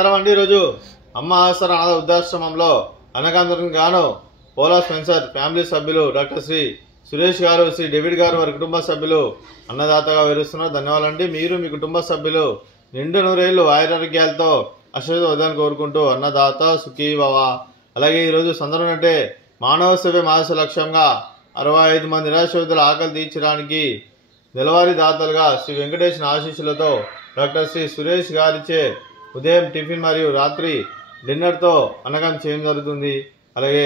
నమస్కారం అండి. ఈరోజు అమ్మ ఆసరా అనాథ వృద్ధాశ్రమంలో అన్నగాంధర్కి గాను పోలా స్పెన్సర్ ఫ్యామిలీ సభ్యులు డాక్టర్ శ్రీ సురేష్ గారు, శ్రీ డేవిడ్ గారు వారి కుటుంబ సభ్యులు అన్నదాతగా వివరిస్తున్నారు. ధన్యవాదాలండి. మీరు మీ కుటుంబ సభ్యులు నిండు నూరేళ్లు ఆయురారోగ్యాలతో అశ్వత వద్దని కోరుకుంటూ అన్నదాత సుఖీ భవ. అలాగే ఈరోజు సందర్భం అంటే మానవ సేవ మానస లక్ష్యంగా 65 మంది నిరాశ్రితుల ఆకలి తీర్చడానికి నెలవారీ దాతలుగా శ్రీ వెంకటేశ్వర ఆశీస్సులతో డాక్టర్ శ్రీ సురేష్ గారిచే ఉదయం టిఫిన్ మరియు రాత్రి డిన్నర్తో అన్నదానం చేయడం జరుగుతుంది. అలాగే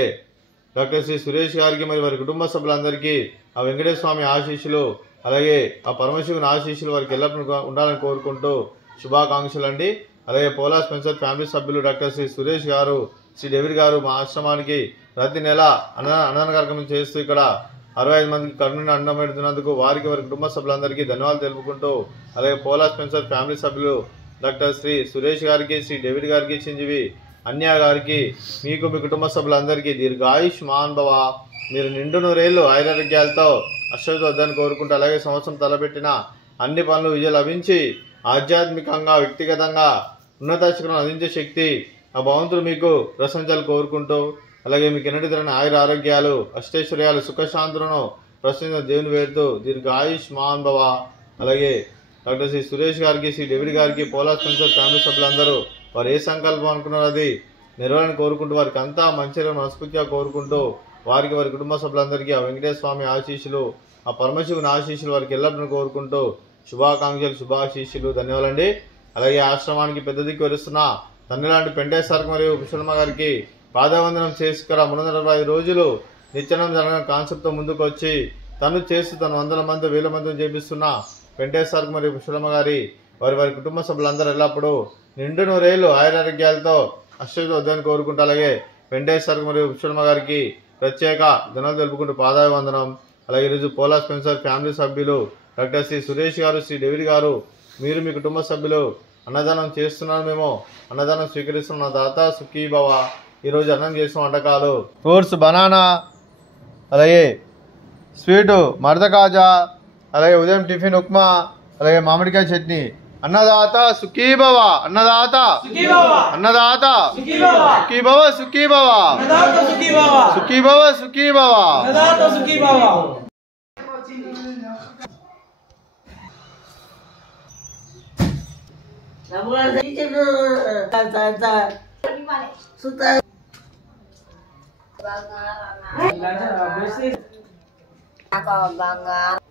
డాక్టర్ శ్రీ సురేష్ గారికి మరియు వారి కుటుంబ సభ్యులందరికీ ఆ వెంకటేశ్వర స్వామి ఆశీస్సులు, అలాగే ఆ పరమశివుని ఆశీస్సులు వారికి ఎల్లప్పుడూ ఉండాలని కోరుకుంటూ శుభాకాంక్షలు అండి. అలాగే పోలా స్పెన్సర్ ఫ్యామిలీ సభ్యులు డాక్టర్ శ్రీ సురేష్ గారు, శ్రీ డేవిడ్ గారు మా ఆశ్రమానికి ప్రతి నెల అన్నదాన కార్యక్రమం చేస్తూ ఇక్కడ 65 మందికి కరుణ అన్నం పెడుతున్నందుకు వారికి వారి కుటుంబ సభ్యులందరికీ ధన్యవాదాలు తెలుపుకుంటూ, అలాగే పోలా స్పెన్సర్ ఫ్యామిలీ సభ్యులు డాక్టర్ శ్రీ సురేష్ గారికి, శ్రీ డేవిడ్ గారికి, చిరంజీవి అన్య గారికి, మీకు మీ కుటుంబ సభ్యులందరికీ దీర్ఘాయుష్మాన్ భవ, మీరు నిండు నూరేళ్లు ఆయురారోగ్యాలతో అశ్వత వద్దని కోరుకుంటూ, అలాగే సంవత్సరం తలపెట్టిన అన్ని పనులు విజయం లభించి ఆధ్యాత్మికంగా వ్యక్తిగతంగా ఉన్నత శిఖరం అందించే శక్తి ఆ భగవంతుడు మీకు ప్రశంసలు కోరుకుంటూ, అలాగే మీకు ఎన్నటి తరని ఆయుర ఆరోగ్యాలు, అష్టైశ్వర్యాలు, సుఖశాంతులను ప్రశ్నించిన దేవుని వేడుతూ దీర్ఘాయుష్మాన్ భవ. అలాగే డాక్టర్ శ్రీ సురేష్ గారికి, శ్రీ డేవిడ్ గారికి, పోలా స్పెన్సర్ ఫ్యామిలీ సభ్యులందరూ వారు ఏ సంకల్పం అనుకున్నారో అది నెరవేరని కోరుకుంటూ, వారికి అంతా మంచిగా మనస్ఫూర్తిగా కోరుకుంటూ, వారికి వారి కుటుంబ సభ్యులందరికీ ఆ వెంకటేశ్వర స్వామి ఆశీస్సులు, ఆ పరమశివుని ఆశీస్సులు వారికి ఎల్లప్పుడూ కోరుకుంటూ శుభాకాంక్షలు, శుభాశీస్సులు. ధన్యవాదాలండి. అలాగే ఆశ్రమానికి పెద్ద దిక్కు వరుస్తున్న తండ్రి లాంటి పెంటేశ్వర మరియు పుష్పమ్మ గారికి పాదవందనం చేసి ఇక్కడ 365 రోజులు నిత్యానం జరగని కాన్సెప్ట్తో ముందుకు వచ్చి తను చేస్తూ తను 100 మంది 1000 మందిని చేపిస్తున్న పెంటేశ్వర మరియు పుష్పమ్మ గారి వారి వారి కుటుంబ సభ్యులందరూ ఎల్లప్పుడూ నిండు నూరేళ్లు ఆయురారోగ్యాలతో అశ్వత వద్దని కోరుకుంటూ, అలాగే పెంటేశ్వర మరియు పుష్పమ్మ గారికి ప్రత్యేక ధన్యవాదాలు తెలుపుకుంటూ పాదాభివందనం. అలాగే ఈరోజు పోలా స్పెన్సర్ ఫ్యామిలీ సభ్యులు డాక్టర్ శ్రీ సురేష్ గారు, శ్రీ డేవిడ్ గారు, మీరు మీ కుటుంబ సభ్యులు అన్నదానం చేస్తున్నారు, మేము అన్నదానం స్వీకరిస్తున్న దాత సుఖీ భవ. ఈరోజు అన్నం చేసిన వంటకాలు ఫ్రూట్స్ బనానా, అలాగే స్వీటు మరద కాజా, అలాగే ఉదయం టిఫిన్ ఉప్మా, అలాగే మామిడికాయ చట్నీ. అన్నదాత సుఖీ భవ, అన్నదాత అన్నదాత సుఖీ భవ, సుఖీ భవ, సుఖీ భవ, సుఖీ భవ. Bangga.